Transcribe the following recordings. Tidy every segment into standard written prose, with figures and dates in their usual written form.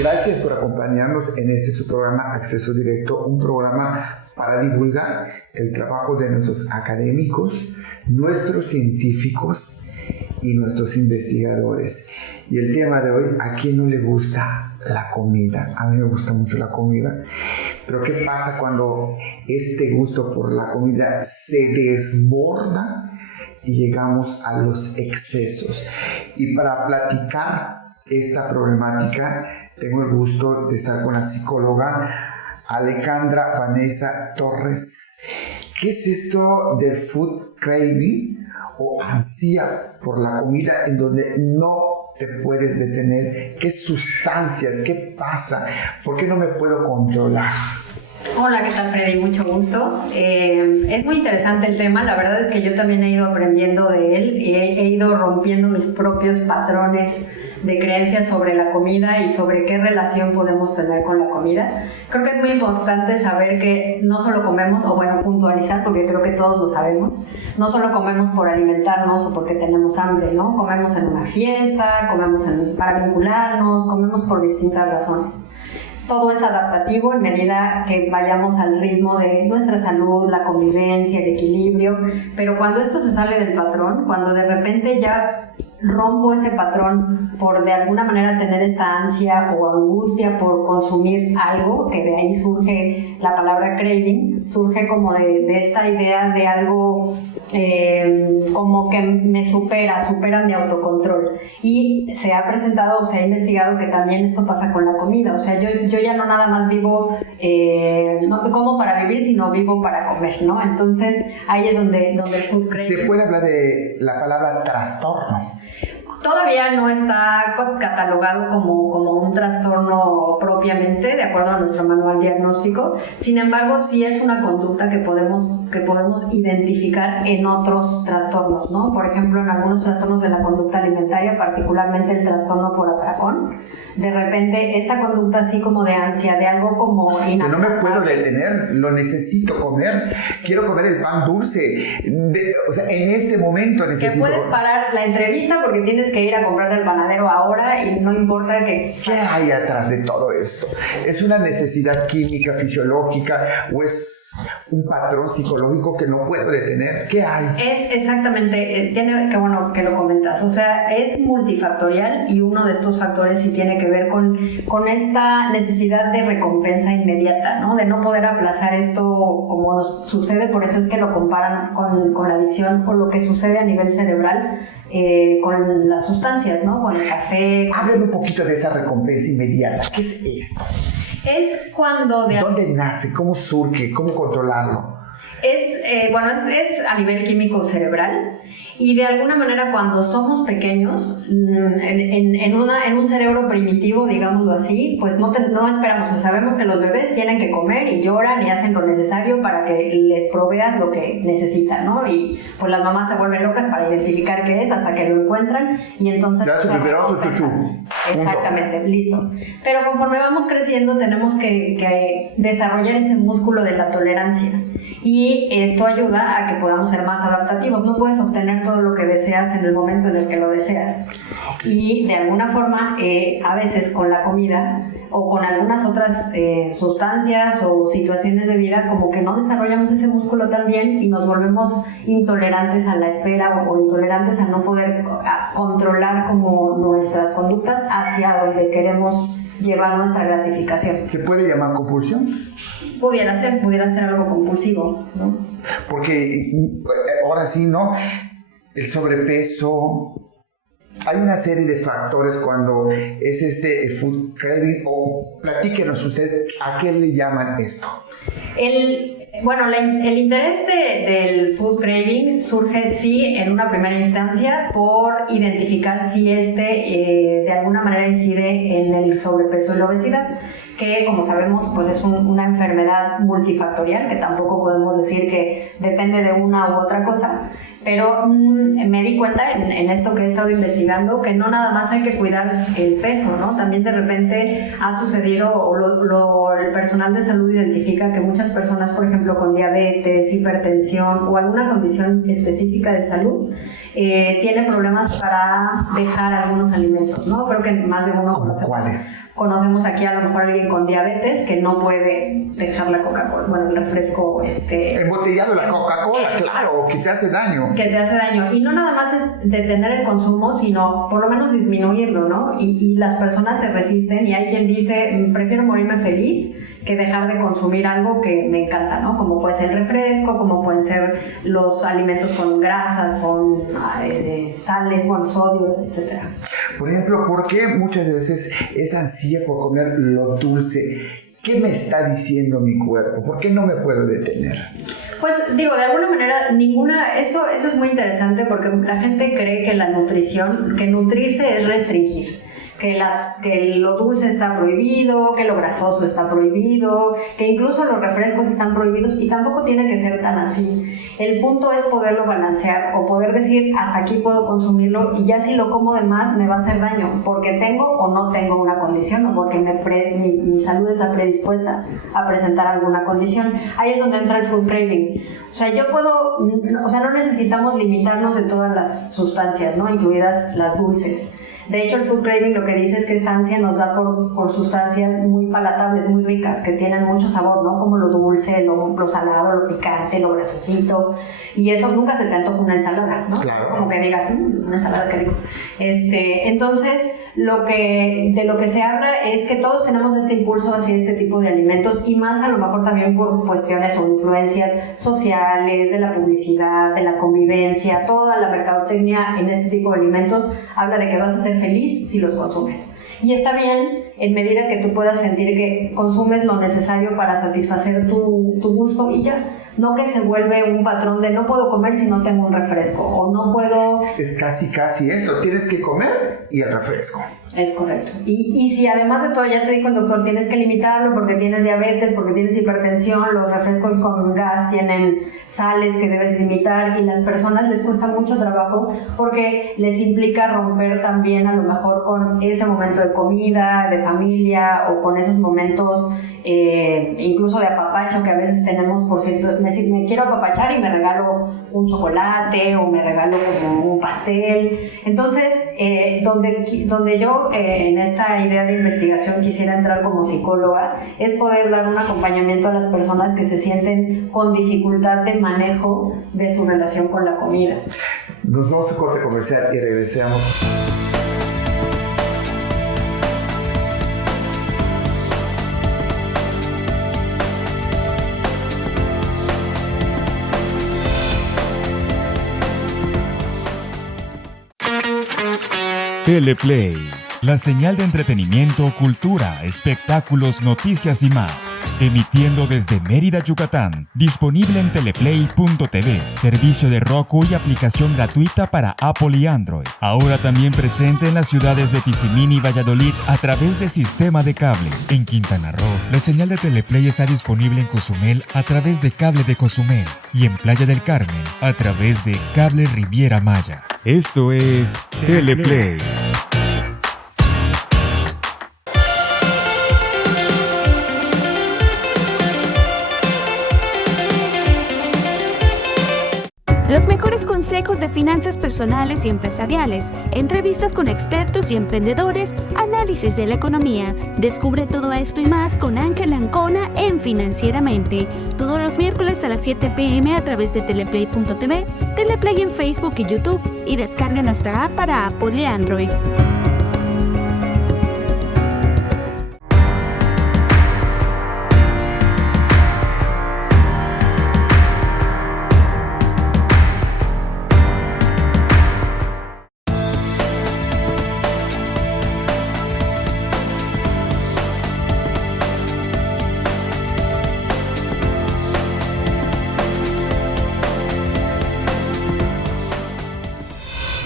Gracias por acompañarnos en este su programa Acceso Directo, un programa para divulgar el trabajo de nuestros académicos, nuestros científicos y nuestros investigadores. Y el tema de hoy, ¿a quién no le gusta la comida? A mí me gusta mucho la comida, pero ¿qué pasa cuando este gusto por la comida se desborda y llegamos a los excesos? Y para platicar esta problemática, tengo el gusto de estar con la psicóloga Alejandra Vanessa Torres. ¿Qué es esto del food craving o ansia por la comida en donde no te puedes detener? ¿Qué sustancias? ¿Qué pasa? ¿Por qué no me puedo controlar? Hola, ¿qué tal, Freddy? Mucho gusto. Es muy interesante el tema. La verdad es que yo también he ido aprendiendo de él y he ido rompiendo mis propios patrones de creencias sobre la comida y sobre qué relación podemos tener con la comida. Creo que es muy importante saber que no solo comemos, o bueno, puntualizar, porque creo que todos lo sabemos, no solo comemos por alimentarnos o porque tenemos hambre, ¿no? Comemos en una fiesta, comemos para vincularnos, comemos por distintas razones. Todo es adaptativo en medida que vayamos al ritmo de nuestra salud, la convivencia, el equilibrio, pero cuando esto se sale del patrón, cuando de repente ya rompo ese patrón por de alguna manera tener esta ansia o angustia por consumir algo, que de ahí surge la palabra craving, surge como de esta idea de algo como que me supera mi autocontrol. Y se ha presentado o se ha investigado que también esto pasa con la comida. O sea, yo ya no nada más vivo, no como para vivir, sino vivo para comer, ¿no? Entonces ahí es donde el food craving... ¿Se puede hablar de la palabra trastorno? Todavía no está catalogado como un trastorno propiamente, de acuerdo a nuestro manual diagnóstico. Sin embargo, sí es una conducta que podemos identificar en otros trastornos, ¿no? Por ejemplo, en algunos trastornos de la conducta alimentaria, particularmente el trastorno por atracón. De repente, esta conducta así como de ansia, de algo como que no me puedo detener, lo necesito comer, quiero comer el pan dulce, o sea, en este momento necesito... Que puedes parar la entrevista porque tienes que ir a comprar al panadero ahora y no importa que... ¿Qué hay atrás de todo esto? ¿Es una necesidad química, fisiológica o es un patrón psicológico que no puedo detener? ¿Qué hay? Es exactamente, que bueno que lo comentas, o sea, es multifactorial y uno de estos factores sí tiene que ver con esta necesidad de recompensa inmediata, ¿no? De no poder aplazar esto como nos sucede, por eso es que lo comparan con la adicción o lo que sucede a nivel cerebral con las sustancias, ¿no? Con el café. Háblame un poquito de esa recompensa inmediata. ¿Qué es esto? Es cuando... ¿Dónde nace? ¿Cómo surge? ¿Cómo controlarlo? Es a nivel químico cerebral y de alguna manera cuando somos pequeños en un cerebro primitivo, digámoslo así, pues no esperamos, o sea, sabemos que los bebés tienen que comer y lloran y hacen lo necesario para que les proveas lo que necesitan, ¿no? Y pues las mamás se vuelven locas para identificar qué es hasta que lo encuentran y entonces... Ya su biberón, su chuchú. Exactamente, listo. Pero conforme vamos creciendo tenemos que desarrollar ese músculo de la tolerancia. Y esto ayuda a que podamos ser más adaptativos. No puedes obtener todo lo que deseas en el momento en el que lo deseas. Y de alguna forma, a veces con la comida o con algunas otras sustancias o situaciones de vida, como que no desarrollamos ese músculo tan bien y nos volvemos intolerantes a la espera o intolerantes a no poder controlar como nuestras conductas hacia donde queremos llevar nuestra gratificación. ¿Se puede llamar compulsión? Pudiera ser algo compulsivo, ¿no? Porque ahora sí, ¿no? El sobrepeso, hay una serie de factores cuando es food craving, o platíquenos usted, ¿a qué le llaman esto? El interés del food craving surge sí en una primera instancia por identificar si de alguna manera incide en el sobrepeso y la obesidad, que como sabemos pues es una enfermedad multifactorial que tampoco podemos decir que depende de una u otra cosa. Pero me di cuenta en esto que he estado investigando que no nada más hay que cuidar el peso, ¿no? También de repente ha sucedido, o el personal de salud identifica que muchas personas, por ejemplo, con diabetes, hipertensión o alguna condición específica de salud, tiene problemas para dejar algunos alimentos, ¿no? Creo que más de uno ¿Cuáles? Conocemos aquí a lo mejor alguien con diabetes que no puede dejar la Coca-Cola, bueno, el refresco embotellado, la Coca-Cola, claro, que te hace daño. Que te hace daño. Y no nada más es detener el consumo, sino por lo menos disminuirlo, ¿no? Y las personas se resisten y hay quien dice, prefiero morirme feliz que dejar de consumir algo que me encanta, ¿no? Como puede ser el refresco, como pueden ser los alimentos con grasas, con sales, con sodio, etc. Por ejemplo, ¿por qué muchas veces esa ansia por comer lo dulce? ¿Qué me está diciendo mi cuerpo? ¿Por qué no me puedo detener? Pues digo, de alguna manera, eso es muy interesante porque la gente cree que la nutrición, que nutrirse es restringir. Que lo dulce está prohibido, que lo grasoso está prohibido, que incluso los refrescos están prohibidos y tampoco tiene que ser tan así. El punto es poderlo balancear o poder decir hasta aquí puedo consumirlo y ya si lo como de más me va a hacer daño porque tengo o no tengo una condición o porque mi salud está predispuesta a presentar alguna condición. Ahí es donde entra el food craving. O sea, no necesitamos limitarnos de todas las sustancias, ¿no? Incluidas las dulces. De hecho, el food craving lo que dice es que esta ansia nos da por sustancias muy palatables, muy ricas, que tienen mucho sabor, ¿no? Como lo dulce, lo salado, lo picante, lo grasosito. Y eso nunca se te antoja una ensalada, ¿no? Claro. Como que digas, una ensalada, qué rico. Entonces, de lo que se habla es que todos tenemos este impulso hacia este tipo de alimentos y más a lo mejor también por cuestiones o influencias sociales, de la publicidad, de la convivencia, toda la mercadotecnia en este tipo de alimentos habla de que vas a ser feliz si los consumes. Y está bien en medida que tú puedas sentir que consumes lo necesario para satisfacer tu gusto y ya. No que se vuelve un patrón de no puedo comer si no tengo un refresco o no puedo... Es casi esto, tienes que comer y el refresco. Es correcto. Y si además de todo ya te dijo el doctor, tienes que limitarlo porque tienes diabetes, porque tienes hipertensión, los refrescos con gas tienen sales que debes limitar y las personas les cuesta mucho trabajo porque les implica romper también a lo mejor con ese momento de comida, de familia o con esos momentos incluso de apapacho que a veces tenemos por cierto, me quiero apapachar y me regalo un chocolate o me regalo como un pastel. Entonces, donde yo en esta idea de investigación quisiera entrar como psicóloga es poder dar un acompañamiento a las personas que se sienten con dificultad de manejo de su relación con la comida. Nos vamos a corte comercial y regresamos. Teleplay, la señal de entretenimiento, cultura, espectáculos, noticias y más. Emitiendo desde Mérida, Yucatán. Disponible en teleplay.tv, servicio de Roku y aplicación gratuita para Apple y Android. Ahora también presente en las ciudades de Tizimín y Valladolid a través de sistema de cable. En Quintana Roo, la señal de Teleplay está disponible en Cozumel a través de cable de Cozumel y en Playa del Carmen a través de cable Riviera Maya. Esto es Teleplay. Los mejores consejos de finanzas personales y empresariales, entrevistas con expertos y emprendedores, análisis de la economía. Descubre todo esto y más con Ángel Ancona en Financieramente. Todos los miércoles a las 7 p.m. a través de teleplay.tv, Teleplay en Facebook y YouTube y descarga nuestra app para Apple y Android.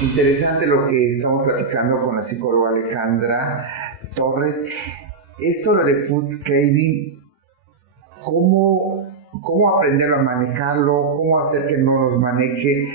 Interesante lo que estamos platicando con la psicóloga Alejandra Torres. Esto lo de food craving, ¿cómo aprender a manejarlo? ¿Cómo hacer que no nos maneje?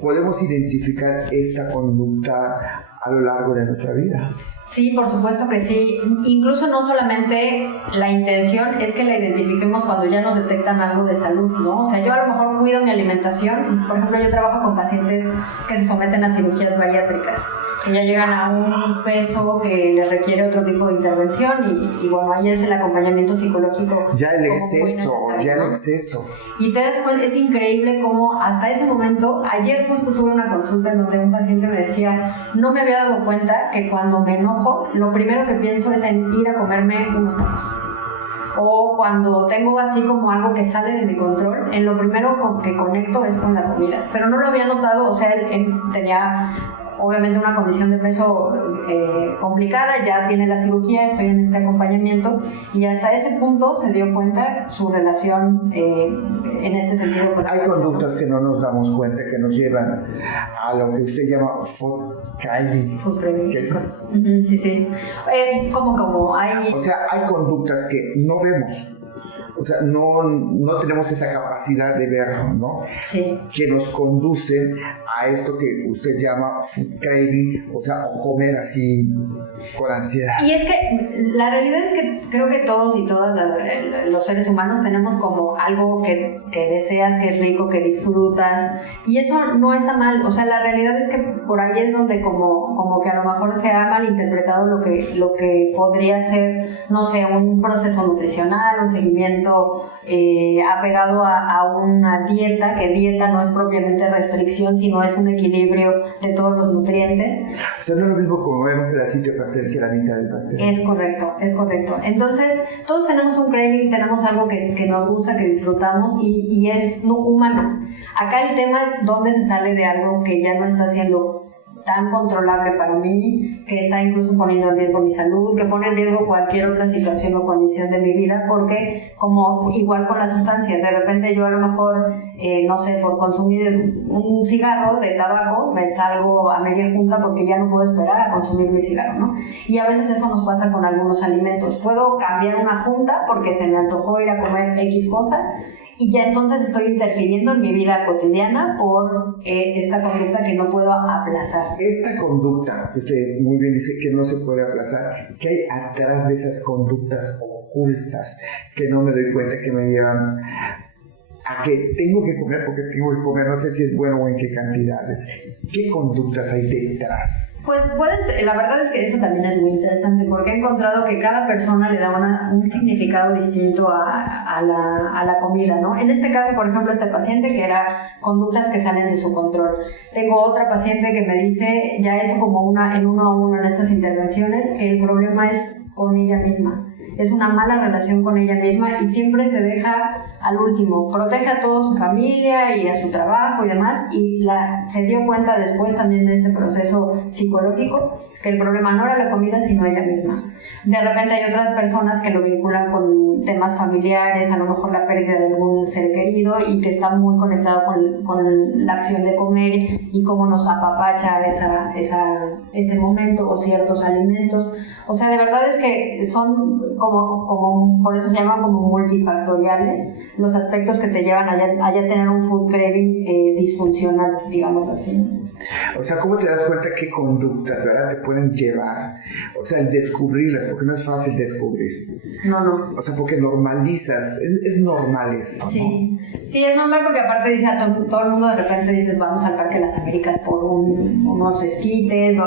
¿Podemos identificar esta conducta a lo largo de nuestra vida? Sí, por supuesto que sí. Incluso no solamente la intención es que la identifiquemos cuando ya nos detectan algo de salud, ¿no? O sea, yo a lo mejor cuido mi alimentación. Por ejemplo, yo trabajo con pacientes que se someten a cirugías bariátricas, que ya llegan a un peso que les requiere otro tipo de intervención y bueno, ahí es el acompañamiento psicológico. Ya el exceso. Y te das cuenta, es increíble cómo hasta ese momento, ayer justo tuve una consulta en donde un paciente me decía, no me había dado cuenta que cuando me enojo, lo primero que pienso es en ir a comerme unos tacos. O cuando tengo así como algo que sale de mi control, en lo primero que conecto es con la comida. Pero no lo había notado, o sea, él tenía obviamente una condición de peso complicada, ya tiene la cirugía, estoy en este acompañamiento y hasta ese punto se dio cuenta su relación en este sentido. Hay conductas que no nos damos cuenta que nos llevan a lo que usted llama food craving. Food craving. Sí. Como hay... O sea, hay conductas que no vemos. O sea, no tenemos esa capacidad de verlo, ¿no? Sí. Que nos conducen a esto que usted llama food craving, o sea, o comer así con ansiedad. Y es que la realidad es que creo que todos y todas los seres humanos tenemos como algo que deseas, que es rico, que disfrutas, y eso no está mal. O sea, la realidad es que por ahí es donde como que a lo mejor se ha malinterpretado lo que podría ser, no sé, un proceso nutricional, un seguimiento apegado a una dieta, que dieta no es propiamente restricción, sino es un equilibrio de todos los nutrientes. O sea, no es lo mismo comer un pedacito de pastel que la mitad del pastel. Es correcto. Entonces, todos tenemos un craving, tenemos algo que nos gusta, que disfrutamos y es humano. Acá el tema es dónde se sale de algo que ya no está siendo tan controlable para mí, que está incluso poniendo en riesgo mi salud, que pone en riesgo cualquier otra situación o condición de mi vida, porque como igual con las sustancias, de repente yo a lo mejor, no sé, por consumir un cigarro de tabaco, me salgo a media junta porque ya no puedo esperar a consumir mi cigarro, ¿no? Y a veces eso nos pasa con algunos alimentos. Puedo cambiar una junta porque se me antojó ir a comer X cosa, y ya entonces estoy interfiriendo en mi vida cotidiana por esta conducta que no puedo aplazar. Esta conducta, que usted muy bien dice que no se puede aplazar, ¿qué hay atrás de esas conductas ocultas que no me doy cuenta que me llevan a que tengo que comer porque tengo que comer? No sé si es bueno o en qué cantidades. ¿Qué conductas hay detrás? Pues la verdad es que eso también es muy interesante porque he encontrado que cada persona le da un significado distinto a la comida, ¿no? En este caso, por ejemplo, este paciente que era conductas que salen de su control. Tengo otra paciente que me dice, ya esto como en uno a uno en estas intervenciones, que el problema es con ella misma. Es una mala relación con ella misma y siempre se deja al último. Protege a toda su familia y a su trabajo y demás, y se dio cuenta después también de este proceso psicológico que el problema no era la comida sino ella misma. De repente hay otras personas que lo vinculan con temas familiares, a lo mejor la pérdida de algún ser querido y que está muy conectado con la acción de comer y cómo nos apapacha ese momento o ciertos alimentos. O sea, de verdad es que son como por eso se llaman como multifactoriales los aspectos que te llevan a tener un food craving disfuncional, digamos así. O sea, ¿cómo te das cuenta qué conductas, verdad, te pueden llevar? O sea, el descubrirlas, porque no es fácil descubrir. No. O sea, porque normalizas, es normal esto, ¿no? Sí, es normal porque aparte dice todo el mundo de repente dices vamos al Parque de las Américas por unos esquites, ¿no?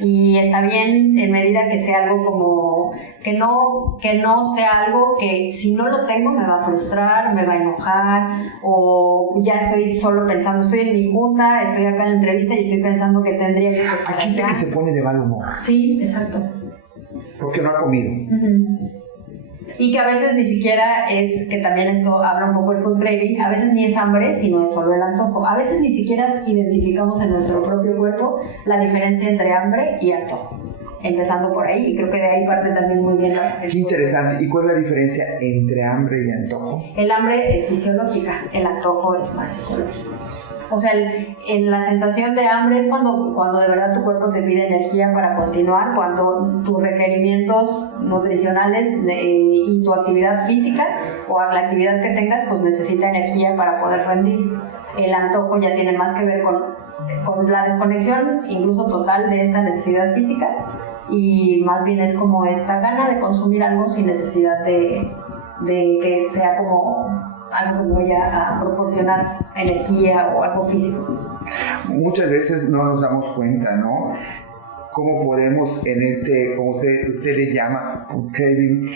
Y está bien en medida que sea algo como que no sea algo que si no lo tengo me va a frustrar, me va a enojar, o ya estoy solo pensando, estoy en mi junta, estoy acá en la entrevista y estoy pensando que tendría yo que estar Hay gente que se pone de mal humor. Sí, exacto. Porque no ha comido. Uh-huh. Y que a veces ni siquiera es, que también esto habla un poco del food craving, a veces ni es hambre, sino es solo el antojo. A veces ni siquiera identificamos en nuestro propio cuerpo la diferencia entre hambre y antojo. Empezando por ahí, y creo que de ahí parte también muy bien. Qué interesante. ¿Y cuál es la diferencia entre hambre y antojo? El hambre es fisiológica, el antojo es más psicológico. O sea, la sensación de hambre es cuando de verdad tu cuerpo te pide energía para continuar, cuando tus requerimientos nutricionales y tu actividad física o la actividad que tengas pues necesita energía para poder rendir. El antojo ya tiene más que ver con la desconexión incluso total de esta necesidad física y más bien es como esta gana de consumir algo sin necesidad de que sea como algo que me vaya a proporcionar energía o algo físico. Muchas veces no nos damos cuenta, ¿no? Cómo podemos en como usted le llama, food craving,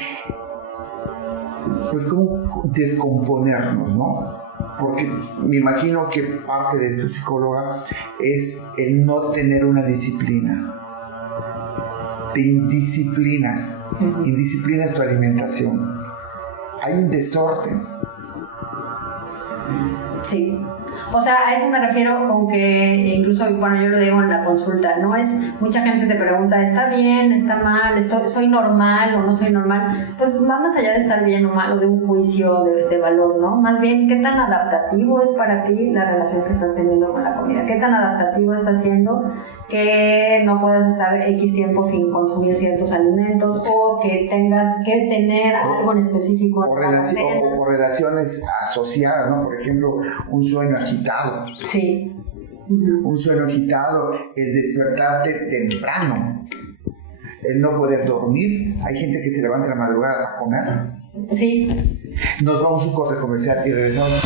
pues cómo descomponernos, ¿no? Porque me imagino que parte de esto, psicóloga, es el no tener una disciplina. Te indisciplinas, indisciplinas tu alimentación. Hay un desorden. Sí. O sea, a eso me refiero con que incluso, bueno, yo lo digo en la consulta, no es, mucha gente te pregunta, ¿está bien, está mal, soy normal o no soy normal? Pues va más allá de estar bien o mal o de un juicio de valor, ¿no? Más bien, ¿qué tan adaptativo es para ti la relación que estás teniendo con la comida? ¿Qué tan adaptativo está siendo que no puedas estar X tiempo sin consumir ciertos alimentos o que tengas que tener algo en específico? O relaciones asociadas, ¿no? Por ejemplo, un sueño agitado. Sí. Un sueño agitado, el despertarte temprano, el no poder dormir. Hay gente que se levanta a la madrugada para comer. Sí. Nos vamos a un corte comercial y regresamos.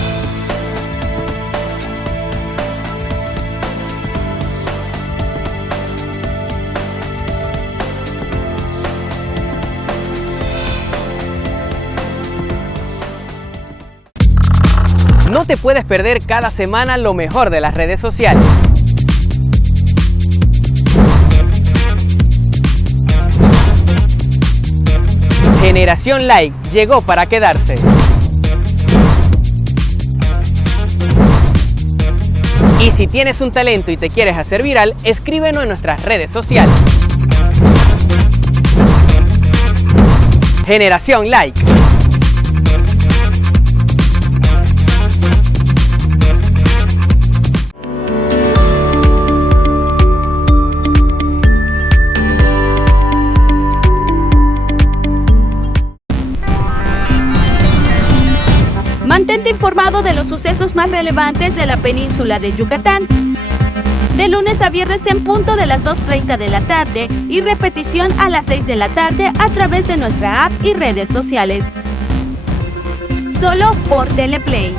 No te puedes perder cada semana lo mejor de las redes sociales. Generación Like llegó para quedarse. Y si tienes un talento y te quieres hacer viral, escríbenos en nuestras redes sociales. Generación Like. Mantente informado de los sucesos más relevantes de la península de Yucatán. De lunes a viernes en punto de las 2:30 de la tarde y repetición a las 6 de la tarde a través de nuestra app y redes sociales. Solo por Teleplay.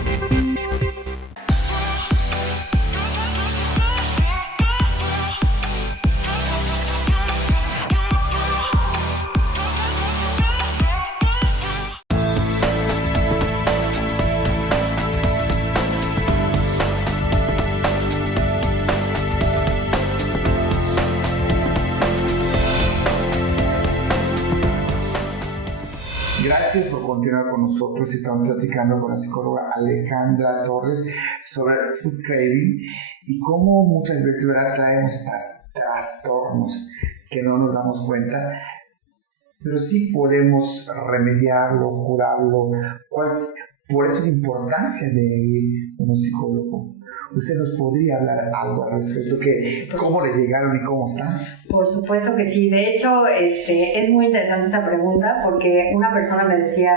Gracias por continuar con nosotros. Estamos platicando con la psicóloga Alejandra Torres sobre food craving y cómo muchas veces, ¿verdad?, traemos trastornos que no nos damos cuenta, pero sí podemos remediarlo, curarlo. Por eso la importancia de ir a un psicólogo. ¿Usted nos podría hablar algo al respecto? ¿Cómo le llegaron y cómo están? Por supuesto que sí. De hecho, es muy interesante esa pregunta porque una persona me decía,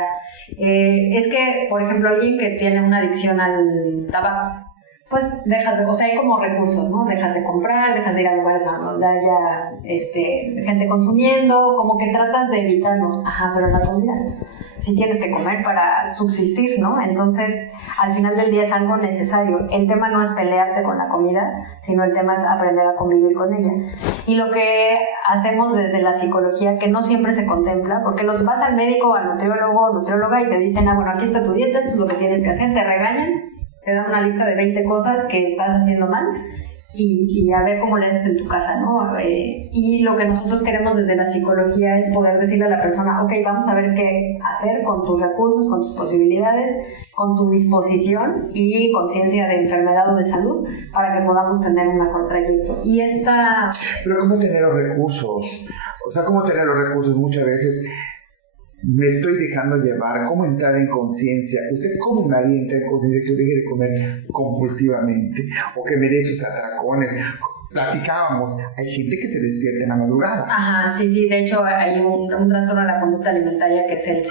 es que, por ejemplo, alguien que tiene una adicción al tabaco, pues o sea, hay como recursos, ¿no? Dejas de comprar, dejas de ir a lugares donde haya gente consumiendo, como que tratas de evitarlo. Ajá, pero la comida, sí tienes que comer para subsistir, ¿no? Entonces, al final del día es algo necesario. El tema no es pelearte con la comida, sino el tema es aprender a convivir con ella. Y lo que hacemos desde la psicología, que no siempre se contempla, porque vas al médico, al nutriólogo o nutrióloga y te dicen, bueno, aquí está tu dieta, esto es lo que tienes que hacer, te regañan, te dan una lista de 20 cosas que estás haciendo mal y a ver cómo le haces en tu casa, ¿no? Y lo que nosotros queremos desde la psicología es poder decirle a la persona, ok, vamos a ver qué hacer con tus recursos, con tus posibilidades, con tu disposición y conciencia de enfermedad o de salud para que podamos tener un mejor trayecto. Pero ¿cómo tener los recursos? O sea, ¿cómo tener los recursos? Muchas veces me estoy dejando llevar. ¿Cómo entrar en conciencia? ¿Usted cómo nadie entra en conciencia que yo deje de comer compulsivamente o que me dé sus atracones? Platicábamos, hay gente que se despierta en la madrugada. Ajá, sí, de hecho hay un trastorno de la conducta alimentaria que es el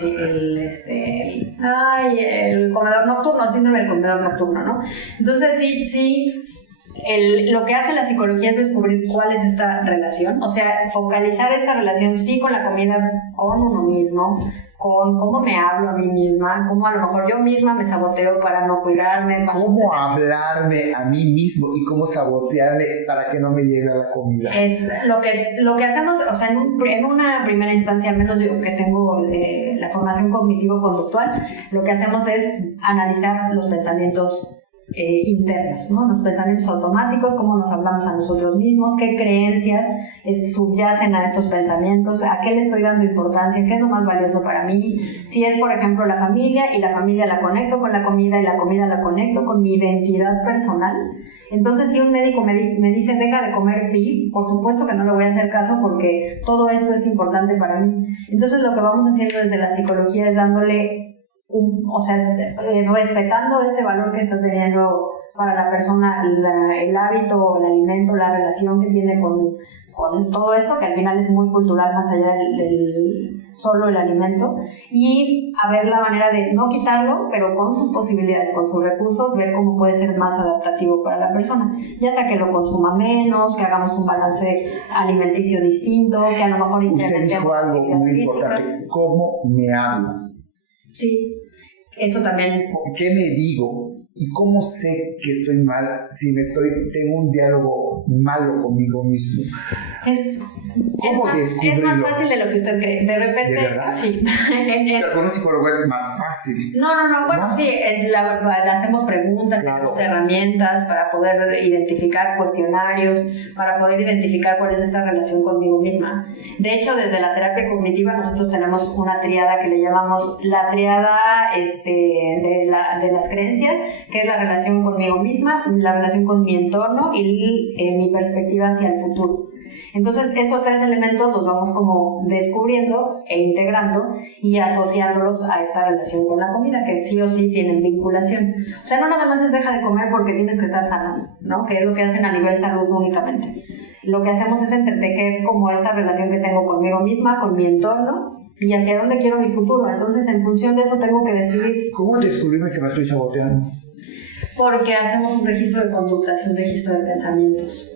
comedor nocturno, el síndrome del comedor nocturno, ¿no? Entonces sí, lo que hace la psicología es descubrir cuál es esta relación, o sea, focalizar esta relación sí con la comida, con uno mismo, con cómo me hablo a mí misma, cómo a lo mejor yo misma me saboteo para no cuidarme. Cómo hablarme a mí mismo y cómo sabotearme para que no me llegue la comida. Es lo que hacemos, o sea, en una primera instancia, al menos yo que tengo la formación cognitivo-conductual, lo que hacemos es analizar los pensamientos internos, ¿no? Los pensamientos automáticos, cómo nos hablamos a nosotros mismos, qué creencias subyacen a estos pensamientos, a qué le estoy dando importancia, qué es lo más valioso para mí. Si es, por ejemplo, la familia, y la familia la conecto con la comida, y la comida la conecto con mi identidad personal. Entonces, si un médico me dice deja de comer pib, por supuesto que no le voy a hacer caso porque todo esto es importante para mí. Entonces, lo que vamos haciendo desde la psicología es dándole respetando este valor que está teniendo para la persona el hábito, el alimento, la relación que tiene con todo esto, que al final es muy cultural más allá del solo el alimento, y a ver la manera de no quitarlo, pero con sus posibilidades, con sus recursos, ver cómo puede ser más adaptativo para la persona, ya sea que lo consuma menos, que hagamos un balance alimenticio distinto, que a lo mejor... Usted dijo algo muy importante, ¿cómo me hablo? Sí, eso también. ¿Qué me digo? ¿Y cómo sé que estoy mal si tengo un diálogo malo conmigo mismo? Es más fácil de lo que usted cree. De repente, ¿de verdad? Sí. Con un psicólogo es más fácil. No. Bueno, sí, le hacemos preguntas, claro. Tenemos herramientas para poder identificar cuestionarios, para poder identificar cuál es esta relación conmigo misma. De hecho, desde la terapia cognitiva nosotros tenemos una triada que le llamamos la triada de las creencias, que es la relación conmigo misma, la relación con mi entorno y mi perspectiva hacia el futuro. Entonces, estos tres elementos los vamos como descubriendo e integrando y asociándolos a esta relación con la comida, que sí o sí tienen vinculación. O sea, no nada más es deja de comer porque tienes que estar sano, ¿no? Que es lo que hacen a nivel salud únicamente. Lo que hacemos es entretejer como esta relación que tengo conmigo misma, con mi entorno y hacia dónde quiero mi futuro. Entonces, en función de eso tengo que decidir... ¿Cómo descubrirme que me estoy saboteando? Porque hacemos un registro de conductas, un registro de pensamientos.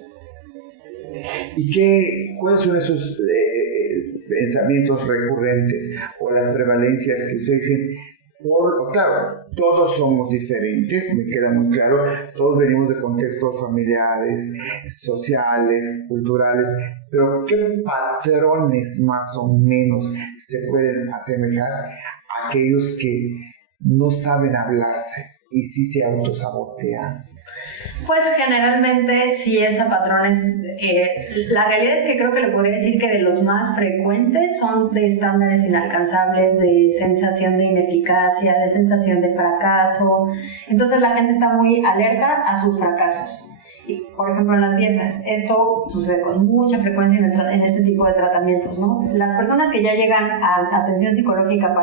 ¿Y cuáles son esos pensamientos recurrentes o las prevalencias que ustedes dicen? Claro, todos somos diferentes, me queda muy claro, todos venimos de contextos familiares, sociales, culturales, pero ¿qué patrones más o menos se pueden asemejar a aquellos que no saben hablarse y sí se autosabotean? Pues generalmente sí es a patrones, la realidad es que creo que le podría decir que de los más frecuentes son de estándares inalcanzables, de sensación de ineficacia, de sensación de fracaso. Entonces la gente está muy alerta a sus fracasos. Y, por ejemplo, en las dietas, esto sucede con mucha frecuencia en este tipo de tratamientos, ¿no? Las personas que ya llegan a atención psicológica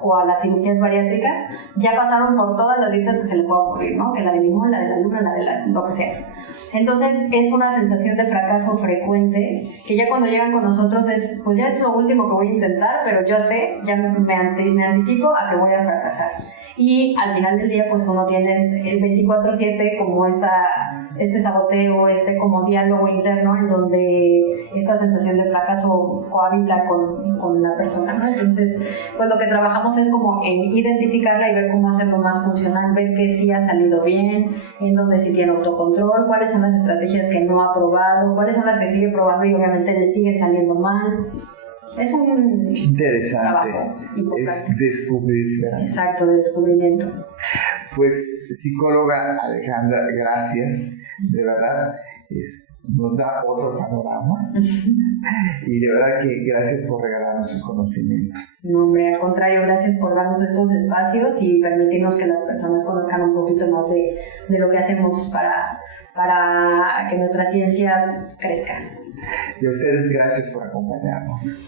o a las cirugías bariátricas ya pasaron por todas las dietas que se les pueda ocurrir, ¿no? Que la de limón, la de la luna, lo que sea. Entonces es una sensación de fracaso frecuente que ya cuando llegan con nosotros pues ya es lo último que voy a intentar, pero yo sé, ya me anticipo a que voy a fracasar. Y al final del día pues uno tiene el 24/7 como este saboteo, como diálogo interno en donde esta sensación de fracaso cohabita con la persona, ¿no? Entonces pues lo que trabajamos es como en identificarla y ver cómo hacerlo más funcional, ver que sí ha salido bien, en donde sí tiene autocontrol, cuáles son las estrategias que no ha probado, cuáles son las que sigue probando y obviamente le siguen saliendo mal. Es un interesante, es descubrir, ¿verdad? Exacto, de descubrimiento. Pues psicóloga Alejandra, gracias, de verdad, nos da otro panorama y de verdad que gracias por regalarnos sus conocimientos. No, hombre, al contrario, gracias por darnos estos espacios y permitirnos que las personas conozcan un poquito más de lo que hacemos para que nuestra ciencia crezca. Y a ustedes gracias por acompañarnos.